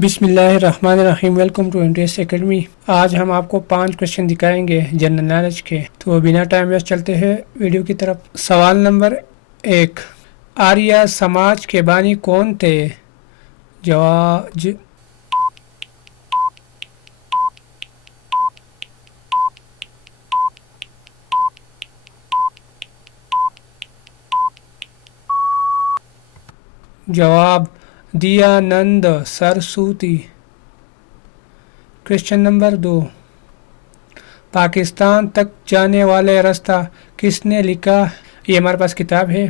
بسم اللہ الرحمن الرحیم، ویلکم ٹو NTS اکیڈمی۔ آج ہم آپ کو 5 کوشچن دکھائیں گے جنرل نالج کے، تو بنا ٹائم ویسٹ چلتے ہیں ویڈیو کی طرف۔ سوال نمبر 1، آریہ سماج کے بانی کون تھے؟ جواب دیانند سرسوتی۔ کوشچن نمبر 2، پاکستان تک جانے والے راستہ کس نے لکھا؟ یہ ہمارے پاس کتاب ہے۔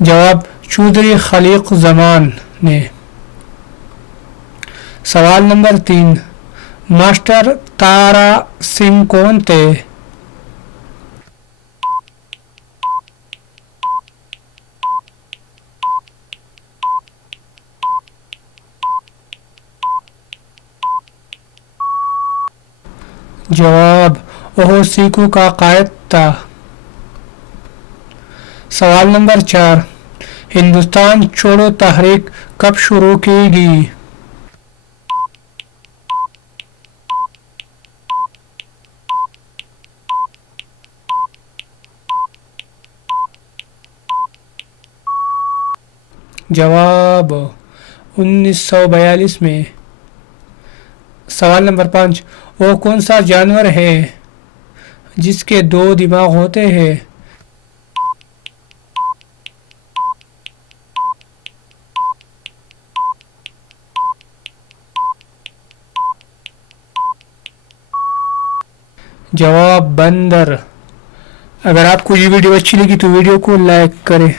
جواب چودھری خلیق زمان نے۔ سوال نمبر 3، ماسٹر تارا سنگھ کون تھے؟ جواب وہ سکھوں کا قائد تھا۔ سوال نمبر 4، ہندوستان چھوڑو تحریک کب شروع کی گئی؟ جواب 1942 میں۔ سوال نمبر 5، وہ کون سا جانور ہے جس کے 2 دماغ ہوتے ہیں؟ جواب بندر۔ اگر آپ کو یہ ویڈیو اچھی لگی تو ویڈیو کو لائک کریں۔